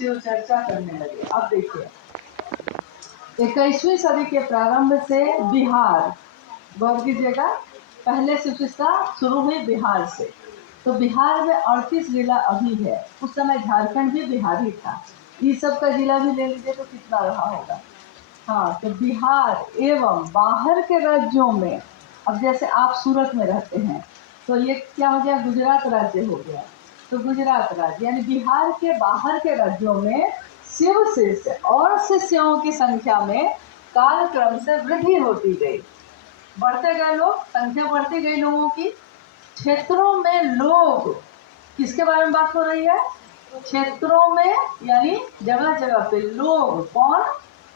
शिव चर्चा करने लगे। अब देखिए 21वीं सदी के प्रारंभ से बिहार, गौर कीजिएगा, पहले शिव चर्चा शुरू हुई बिहार से। तो बिहार में 38 जिला अभी है, उस समय झारखंड भी बिहार ही था। ये सब का जिला भी ले लीजिए तो कितना रहा होगा। हाँ, तो बिहार एवं बाहर के राज्यों में, अब जैसे आप सूरत में रहते हैं तो ये क्या हो गया, गुजरात राज्य हो गया। तो गुजरात राज्य यानी बिहार के बाहर के राज्यों में शिव शिष्य और शिष्यों की संख्या में कालक्रम से वृद्धि होती गई, बढ़ते गए लोग, संख्या बढ़ती गई लोगों की। क्षेत्रों में लोग, किसके बारे में बात हो रही है, क्षेत्रों में यानी जगह जगह पे लोग, कौन,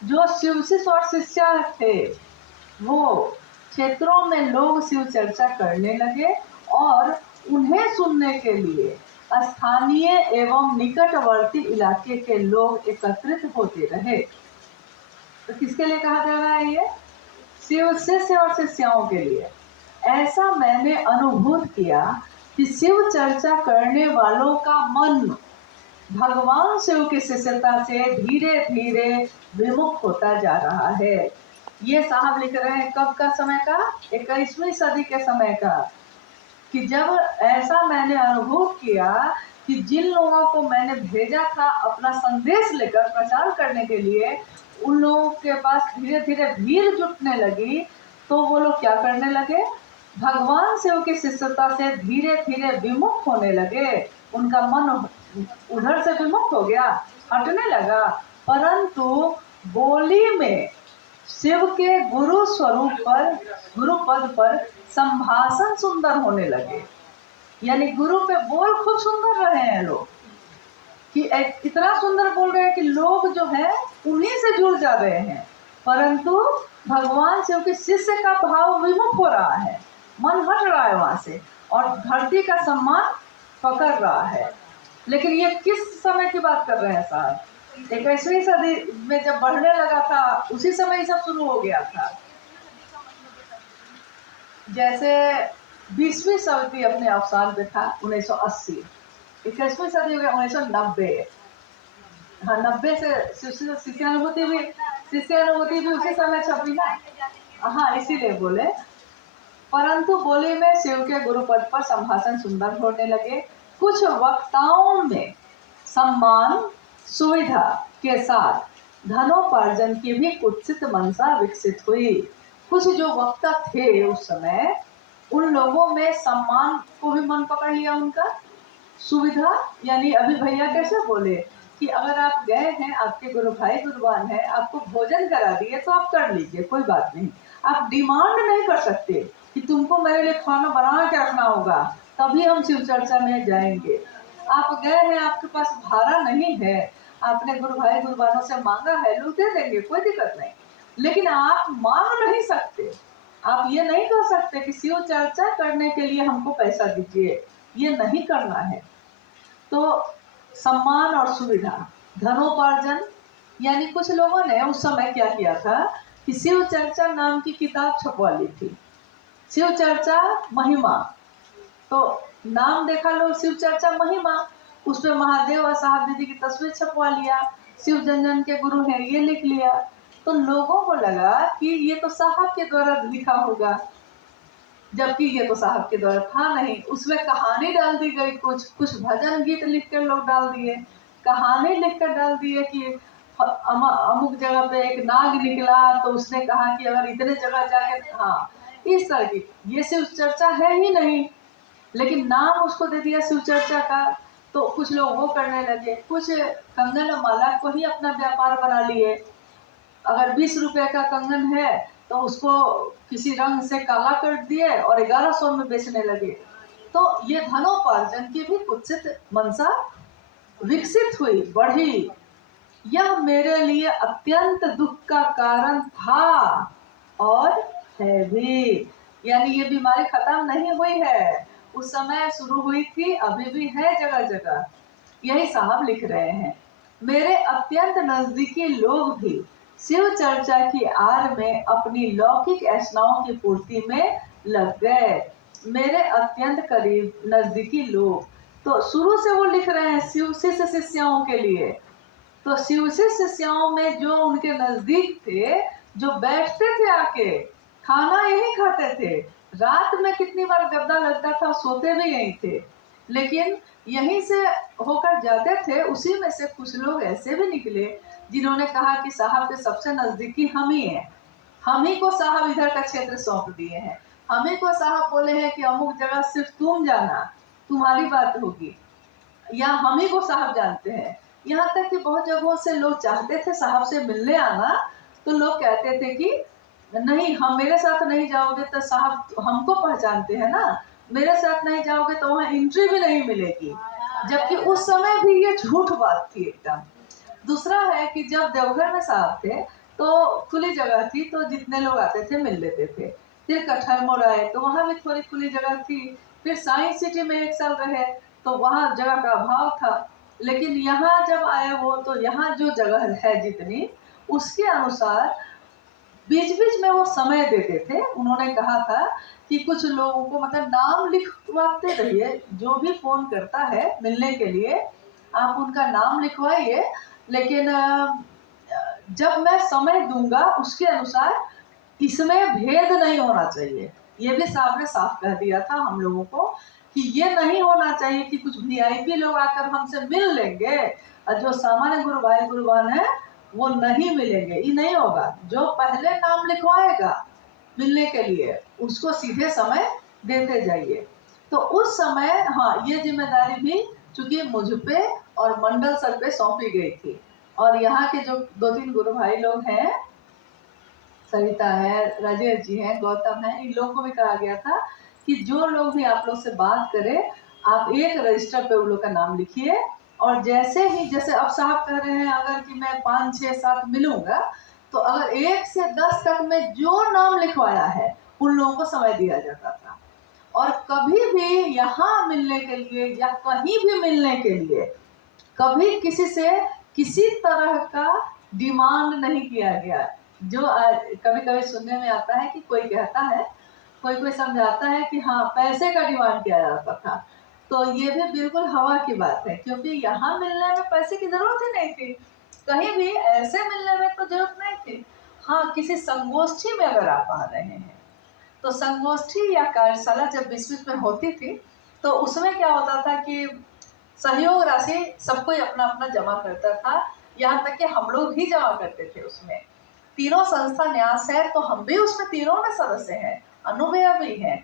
जो शिव शिष्य और शिष्या थे वो क्षेत्रों में लोग शिव चर्चा करने लगे और उन्हें सुनने के लिए स्थानीय एवं निकटवर्ती इलाके के लोग एकत्रित होते रहे। तो किसके लिए कहा जा रहा है ये, शिव शिष्य और शिष्याओं के लिए। ऐसा मैंने अनुभूत किया कि शिव चर्चा करने वालों का मन भगवान शिव की शिष्यता से धीरे धीरे विमुख होता जा रहा है। ये साहब लिख रहे हैं कब का समय का, 21वीं सदी के समय का, कि जब ऐसा मैंने अनुभव किया कि जिन लोगों को मैंने भेजा था अपना संदेश लेकर प्रचार करने के लिए, उन लोगों के पास धीरे धीरे भीड़ जुटने लगी। तो वो लोग क्या करने लगे, भगवान शिव की शिष्यता से धीरे धीरे विमुख होने लगे। उनका मन उधर से विमुख हो गया, हटने लगा। परंतु बोली में शिव के गुरु स्वरूप पर, गुरु पद पर संभाषण सुंदर होने लगे। यानी गुरु पे बोल खूब सुंदर रहे हैं लोग, कि इतना सुंदर बोल रहे हैं कि लोग जो है उन्हीं से जुड़ जा रहे हैं। परंतु भगवान शिव के शिष्य का भाव विमुख हो रहा है, मन हट रहा है वहां से और धरती का सम्मान पकड़ रहा है। लेकिन ये किस समय की बात कर रहे हैं साहब, 21वीं सदी में जब बढ़ने लगा था उसी समय ये सब शुरू हो गया था। जैसे 20वीं सदी अपने अवसान पे था 1980, 21वीं सदी हो गया 1990। हाँ, 90 से शिष्यानुभूति भी उसी समय छपी ना। हाँ, इसीलिए बोले। परंतु बोली में शिव के गुरु पद पर संभाषण सुंदर होने लगे। कुछ वक्ताओं में सम्मान सुविधा के साथ धनोपार्जन की भी कुत्सित मनसा विकसित हुई। कुछ जो वक्ता थे उस समय, उन लोगों में सम्मान को भी मन पकड़ लिया उनका, सुविधा यानी अभी भैया कैसे बोले कि अगर आप गए हैं, आपके गुरु भाई गुरुवान है, आपको भोजन करा दिए तो आप कर लीजिए, कोई बात नहीं। आप डिमांड नहीं कर सकते कि तुमको मेरे लिए खाना बना के रखना होगा तभी हम शिव चर्चा में जाएंगे। आप गए हैं, आपके पास भाड़ा नहीं है, आपने गुरु भाई गुरुवानों से मांगा है, लोग दे देंगे, कोई दिक्कत नहीं। लेकिन आप मांग नहीं सकते, आप ये नहीं कह सकते कि शिव चर्चा करने के लिए हमको पैसा दीजिए, ये नहीं करना है। तो सम्मान और सुविधा, धनोपार्जन, यानी कुछ लोगों ने उस समय क्या किया था कि शिव चर्चा नाम की किताब छपवा ली थी, शिव चर्चा महिमा। तो नाम देखा लो, शिव चर्चा महिमा, उसमें महादेव और साहब दीदी की तस्वीर छपवा लिया, शिव जन के गुरु हैं ये लिख लिया। तो लोगों को लगा कि ये तो साहब के द्वारा लिखा होगा, जबकि ये तो साहब के द्वारा था नहीं। उसमें कहानी डाल दी गई, कुछ भजन गीत लिख कर लोग डाल दिए, कहानी लिख कर डाल दिए कि अमुक जगह पे एक नाग निकला तो उसने कहा कि अगर इतने जगह जाके, हाँ, इस तरह की। ये शिव चर्चा है ही नहीं, लेकिन नाम उसको दे दिया शिव चर्चा का। तो कुछ लोग वो करने लगे, कुछ कंगन और माला को ही अपना व्यापार बना लिए। अगर 20 रुपए का कंगन है तो उसको किसी रंग से काला कर दिए और 1100 में बेचने लगे। तो ये धनोपार्जन की भी कुत्सित मनसा विकसित हुई, बढ़ी। यह मेरे लिए अत्यंत दुख का कारण था और है भी। यानी ये बीमारी खत्म नहीं हुई है, उस समय शुरू हुई थी, अभी भी है जगह जगह। यही साहब लिख रहे हैं। मेरे अत्यंत नजदीकी लोग भी शिव चर्चा की आड़ में अपनी लौकिक ऐसनाओं की पूर्ति में लग गए। मेरे अत्यंत करीब नजदीकी लोग, तो शुरू से वो लिख रहे हैं शिव शिष्य शिष्याओं के लिए तो शिवजी शिष्यों में जो उनके नजदीक थे, जो बैठते थे आके, खाना यही खाते थे, रात में कितनी बार गद्दा लगता था, सोते भी यहीं थे, लेकिन यहीं से होकर जाते थे। उसी में से कुछ लोग ऐसे भी निकले जिन्होंने कहा कि साहब के सबसे नजदीकी हम ही हैं, हम ही को साहब इधर का क्षेत्र सौंप दिए हैं, हम ही को साहब बोले हैं कि अमुक जगह सिर्फ तुम जाना, तुम्हारी बात होगी, या हम ही को साहब जानते हैं। यहाँ तक कि बहुत जगहों से लोग चाहते थे साहब से मिलने आना, तो लोग कहते थे कि नहीं, हम मेरे साथ नहीं जाओगे तो साहब हमको पहचानते हैं ना, मेरे साथ नहीं जाओगे तो वहाँ एंट्री भी नहीं मिलेगी, जबकि उस समय भी ये झूठ बात थी एकदम। दूसरा है कि जब देवघर में साहब थे तो खुली जगह थी, तो जितने लोग आते थे मिल लेते थे। फिर कठर मोड़ आए तो वहाँ भी थोड़ी खुली जगह थी। फिर साइंस सिटी में 1 साल रहे तो वहाँ जगह का अभाव था। लेकिन यहाँ जब आए वो, तो यहाँ जो जगह है जितनी, उसके अनुसार बीच बीच में वो समय देते थे। उन्होंने कहा था कि कुछ लोगों को मतलब नाम लिखवाते रहिए, जो भी फोन करता है मिलने के लिए आप उनका नाम लिखवाइए, लेकिन जब मैं समय दूंगा उसके अनुसार इसमें भेद नहीं होना चाहिए। ये भी साहब ने साफ कह दिया था हम लोगों को कि ये नहीं होना चाहिए कि कुछ वीआईपी लोग आकर हमसे मिल लेंगे और जो सामान्य गुरु भाई गुरुवान है वो नहीं मिलेंगे, ये नहीं होगा। जो पहले नाम लिखवाएगा मिलने के लिए उसको सीधे समय देते जाइए। तो उस समय हाँ, ये जिम्मेदारी भी चूंकि मुझ पे और मंडल सर पे सौंपी गई थी। और यहाँ के जो 2-3 गुरु भाई लोग हैं, सरिता है, राजेश जी हैं, गौतम है, इन लोगों को भी कहा गया था कि जो लोग भी आप लोग से बात करे, आप एक रजिस्टर पे उन लोग का नाम लिखिए। और जैसे ही, जैसे अब साहब कह रहे हैं अगर कि मैं 5, 6, 7 मिलूंगा, तो अगर 1 से 10 तक में जो नाम लिखवाया है उन लोगों को समय दिया जाता था। और कभी भी यहाँ मिलने के लिए या कहीं भी मिलने के लिए कभी किसी से किसी तरह का डिमांड नहीं किया गया। जो कभी कभी सुनने में आता है कि कोई कहता है, कोई कोई समझाता है कि हाँ पैसे का डिमांड किया जाता था, तो ये भी बिल्कुल हवा की बात है, क्योंकि यहाँ मिलने में पैसे की जरूरत ही नहीं थी, कहीं भी ऐसे मिलने में तो जरूरत नहीं थी। हाँ, किसी संगोष्ठी में अगर आप आ रहे हैं तो संगोष्ठी या कार्यशाला जब बीच में होती थी तो उसमें क्या होता था कि सहयोग राशि सबको अपना अपना जमा करता था, यहाँ तक कि हम लोग भी जमा करते थे उसमें। तीनों संस्था न्यास है तो हम भी उसमें तीनों में सदस्य हैं, अनुभया भी है,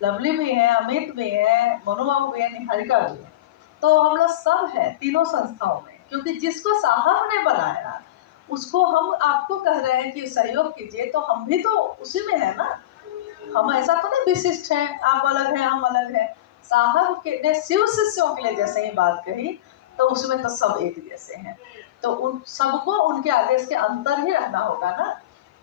लवली भी है, अमित भी है, मनुबाबू भी है, निहारिका भी है। तो हम लोग सब हैं तीनों संस्थाओं में, क्योंकि जिसको साहब ने बनाया उसको हम आपको कह रहे हैं कि सहयोग कीजिए, तो हम भी तो उसी में है ना। हम ऐसा तो नहीं विशिष्ट हैं, आप अलग हैं हम अलग हैं। साहब के ने शिव शिष्यों के लिए जैसे ही बात कही तो उसमें तो सब एक जैसे हैं, तो उन सबको उनके आदेश के अंदर ही रहना होगा ना,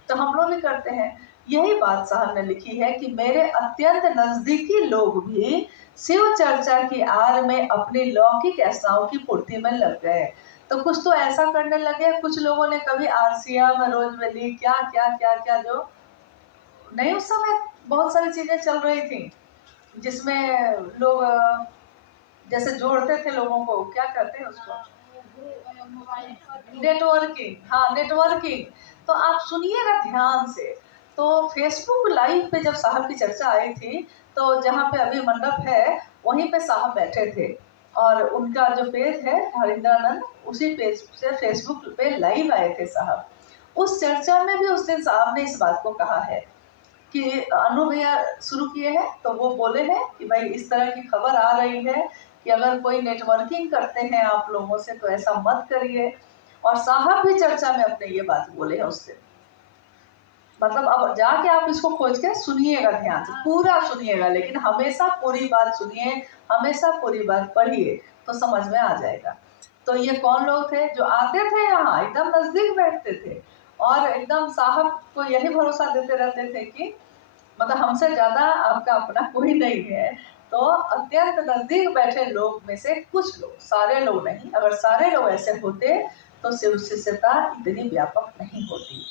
तो हम लोग भी करते हैं। यही बात साहब ने लिखी है कि मेरे अत्यंत नजदीकी लोग भी शिव चर्चा की आड़ में अपनी लौकिक आशाओं की पूर्ति में लग गए। तो कुछ तो ऐसा करने लगे, कुछ लोगों ने कभी आरसिया में रोज में ली क्या क्या क्या क्या, जो नहीं उस समय बहुत सारी चीजें चल रही थी जिसमें लोग जैसे जोड़ते थे लोगों को, क्या कहते हैं उसको, नेटवर्किंग। हाँ, नेटवर्किंग। तो आप सुनिएगा ध्यान से। तो फेसबुक लाइव पे जब साहब की चर्चा आई थी तो जहाँ पे अभी मंडप है वहीं पे साहब बैठे थे, और उनका जो पेज है हरिंद्रानंद, उसी पेज से फेसबुक पे लाइव आए थे साहब। उस चर्चा में भी उस दिन साहब ने इस बात को कहा है कि अनु भैया शुरू किए हैं, तो वो बोले हैं कि भाई इस तरह की खबर आ रही है कि अगर कोई नेटवर्किंग करते हैं आप लोगों से तो ऐसा मत करिए। और साहब भी चर्चा में अपने ये बात बोले हैं उस दिन। मतलब अब जाके आप इसको खोज के सुनिएगा, ध्यान से पूरा सुनिएगा, लेकिन हमेशा पूरी बात सुनिए, हमेशा पूरी बात पढ़िए तो समझ में आ जाएगा। तो ये कौन लोग थे जो आते थे यहाँ, एकदम नजदीक बैठते थे और एकदम साहब को यही भरोसा देते रहते थे कि मतलब हमसे ज्यादा आपका अपना कोई नहीं है। तो अत्यंत नजदीक बैठे लोग में से कुछ लोग, सारे लोग नहीं, अगर सारे लोग ऐसे होते तो शिव शिष्यता इतनी व्यापक नहीं होती।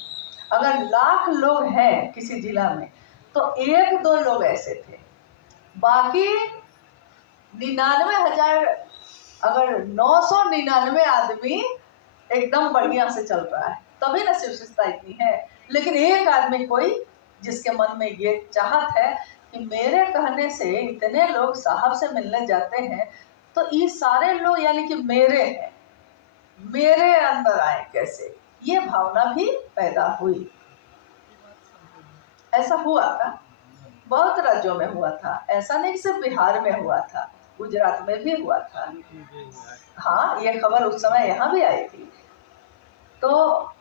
अगर 1,00,000 लोग हैं किसी जिला में तो 1-2 लोग ऐसे थे, बाकी 99,000, अगर 999 आदमी एकदम बढ़िया से चल रहा है, तभी ना शिवशिष्टता इतनी है। लेकिन एक आदमी कोई जिसके मन में ये चाहत है कि मेरे कहने से इतने लोग साहब से मिलने जाते हैं, तो ये सारे लोग यानी कि मेरे हैं, मेरे अंदर आए कैसे, ये भावना भी पैदा हुई। ऐसा हुआ था, बहुत राज्यों में हुआ था, ऐसा नहीं सिर्फ बिहार में हुआ था, गुजरात में भी हुआ था। हाँ, ये खबर उस समय यहाँ भी आई थी। तो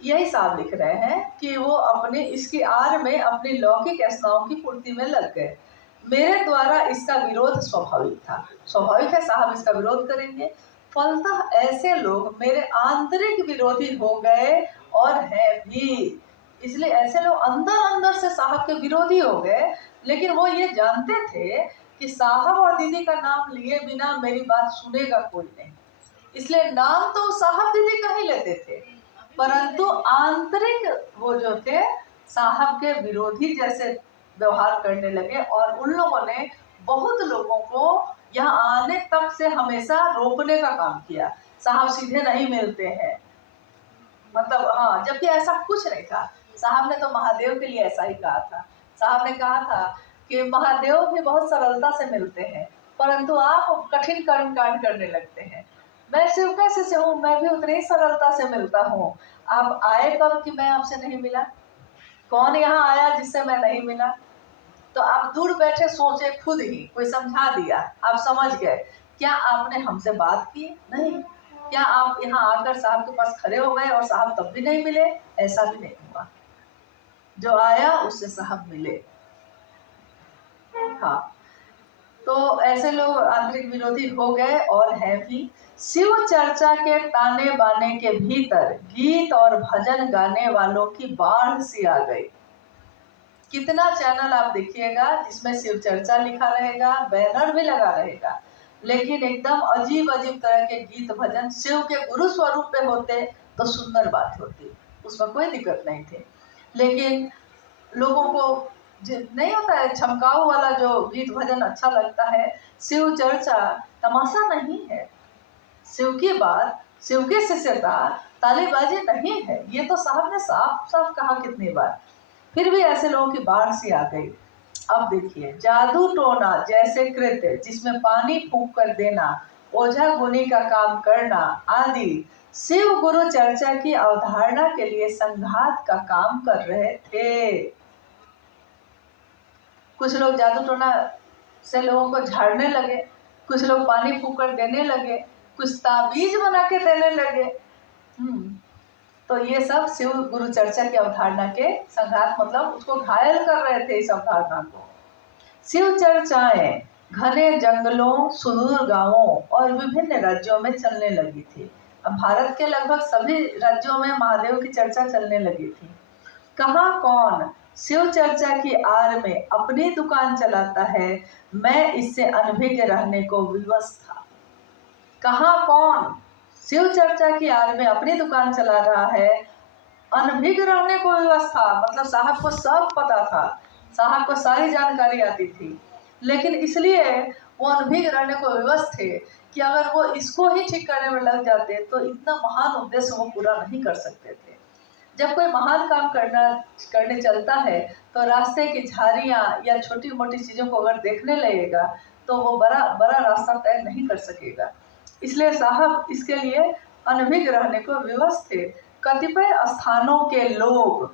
यही साहब लिख रहे हैं कि वो अपने इसकी आड़ में अपनी लौकिक वासनाओं की पूर्ति में लग गए। मेरे द्वारा इसका विरोध स्वाभाविक था, स्वाभाविक है साहब इसका विरोध करेंगे। फलतः ऐसे लोग मेरे आंतरिक विरोधी हो गए और हैं भी। इसलिए ऐसे लोग अंदर अंदर से साहब के विरोधी हो गए, लेकिन वो ये जानते थे कि साहब और दीदी का नाम लिए बिना मेरी बात सुनेगा कोई नहीं, इसलिए नाम तो साहब दीदी का ही लेते थे, परंतु आंतरिक वो जो थे साहब के विरोधी जैसे व्यवहार करने लगे। और उन लोगों ने बहुत लोगों को यहाँ आने तक से हमेशा रोकने का काम किया, साहब सीधे नहीं मिलते हैं, मतलब हाँ, जबकि ऐसा कुछ नहीं था। साहब ने तो महादेव के लिए ऐसा ही कहा था। साहब ने कहा था कि महादेव भी बहुत सरलता से मिलते हैं, परंतु आप कठिन कर्म कांड करने लगते हैं। मैं शिव का शिष्य हूँ, मैं भी उतनी ही सरलता से मिलता हूँ। आप आए कब कि मैं आपसे नहीं मिला? कौन यहाँ आया जिससे मैं नहीं मिला? तो आप दूर बैठे सोचे खुद ही, कोई समझा दिया, आप समझ गए। क्या आपने हमसे बात की? नहीं। क्या आप यहाँ आकर साहब के पास खड़े हो गए और साहब तब भी नहीं मिले? ऐसा भी नहीं हुआ। जो आया उससे साहब मिले। हाँ, तो ऐसे लोग आंतरिक विरोधी हो गए और है भी। शिव चर्चा के ताने बाने के भीतर गीत और भजन गाने वालों की बाढ़ सी आ गई। कितना चैनल आप देखिएगा जिसमें शिव चर्चा लिखा रहेगा, बैनर भी लगा रहेगा, लेकिन एकदम अजीब अजीब तरह के गीत भजन शिव के गुरु स्वरूप पे होते तो सुंदर बात होती, उसमें कोई दिक्कत नहीं थी। लेकिन लोगों को नहीं होता है छमकाऊ वाला जो गीत भजन अच्छा लगता है। शिव चर्चा तमाशा नहीं है, शिव की बात, शिव की शिष्यता तालीबाजी नहीं है, ये तो साहब ने साफ साफ कहा कितनी बार। फिर भी ऐसे लोगों की बाढ़ सी आ गई। अब देखिए, जादू टोना जैसे कृत्य जिसमें पानी फूंक कर देना, ओझा गुनी का काम करना आदि शिव गुरु चर्चा की अवधारणा के लिए संघात का काम कर रहे थे। कुछ लोग जादू टोना से लोगों को झाड़ने लगे, कुछ लोग पानी फूंक कर देने लगे, कुछ ताबीज बना के देने लगे। तो ये सब शिव गुरु चर्चा की अवधारणा के संघात, मतलब उसको घायल कर रहे थे इस अवधारणा को। शिव चर्चाएं घने जंगलों, सुदूर गांवों और विभिन्न राज्यों में चलने लगी थी। अब भारत के लगभग सभी राज्यों में महादेव की चर्चा चलने लगी थी। कहाँ कौन शिव चर्चा की आड़ में अपनी दुकान चलाता है, मैं इससे अनभिज्ञ रहने को विवश था। कहाँ कौन शिव चर्चा की आड़ में अपनी दुकान चला रहा है, अनभिज्ञ रहने को विवश था, मतलब साहब को सब पता था, साहब को सारी जानकारी आती थी, लेकिन इसलिए वो अनभिज्ञ रहने को विवश थे कि अगर वो इसको ही ठीक करने में लग जाते तो इतना महान उद्देश्य वो पूरा नहीं कर सकते थे। जब कोई महान काम करने चलता है तो रास्ते की झाड़ियाँ या छोटी मोटी चीज़ों को अगर देखने लगेगा तो वो बड़ा बड़ा रास्ता तय नहीं कर सकेगा। इसलिए साहब इसके लिए अनभिज्ञ रहने को विवश थे। कतिपय स्थानों के लोग,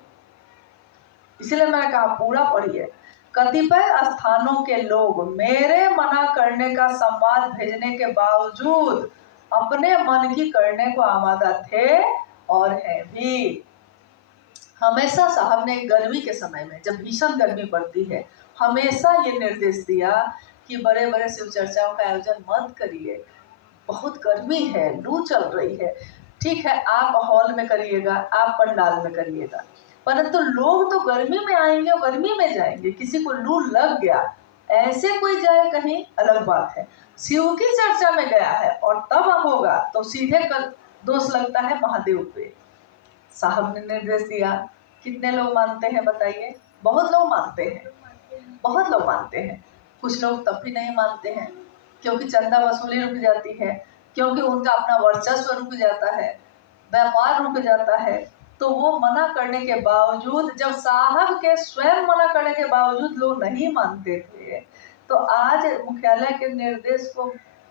इसलिए मैंने कहा पूरा पढ़िए, कतिपय स्थानों के लोग मेरे मना करने का संवाद भेजने के बावजूद अपने मन की करने को आमादा थे और है भी। हमेशा साहब ने गर्मी के समय में जब भीषण गर्मी पड़ती है हमेशा ये निर्देश दिया कि बड़े बड़े शिव चर्चाओं का आयोजन मत करिए, बहुत गर्मी है, लू चल रही है। ठीक है, आप हॉल में करिएगा, आप पंडाल में करिएगा, परंतु लोग तो गर्मी में आएंगे और गर्मी में जाएंगे, किसी को लू लग गया ऐसे कोई जाए कहीं अलग बात है। शिव की चर्चा में गया है और तब होगा तो सीधे दोष लगता है महादेव पे। साहब ने निर्देश दिया, कितने लोग मानते हैं बताइए? बहुत लोग मानते हैं, बहुत लोग मानते हैं। कुछ लोग तब भी नहीं मानते हैं क्योंकि चंदा वसूली रुक जाती है, क्योंकि उनका अपना वर्चस्व रुक जाता है। व्यापार रुक जाता है। तो वो मना करने के बावजूद, जब साहब के स्वयं मना करने के बावजूद लोग नहीं मानते थे, तो आज मुख्यालय के निर्देश को